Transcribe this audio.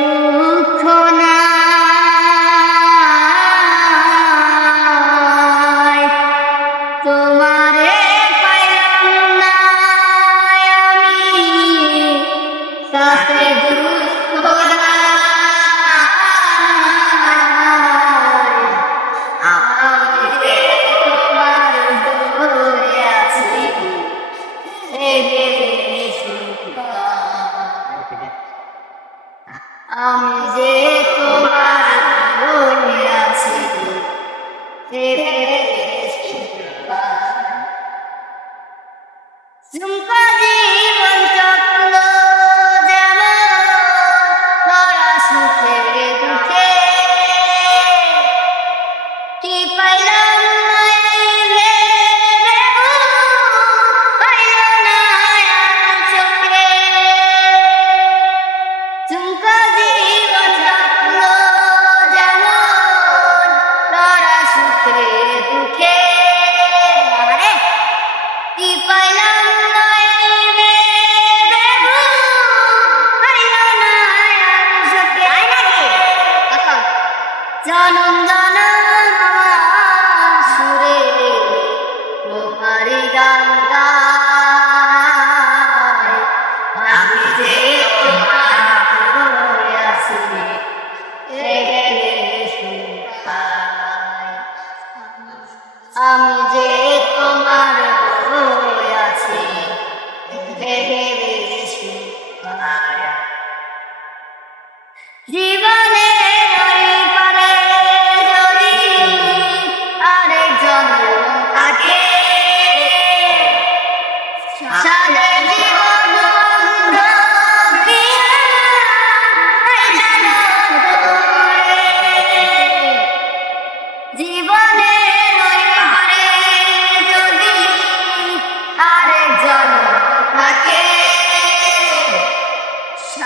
Música আমি যে তোমার বলে ঝুমকা জীবন চক্র যেমন তারা সুখে দুঃখে কি পাইলাম জনম জনম সুরে তোমারি আমি যে আছি আমি যে তোমার আছি এখানে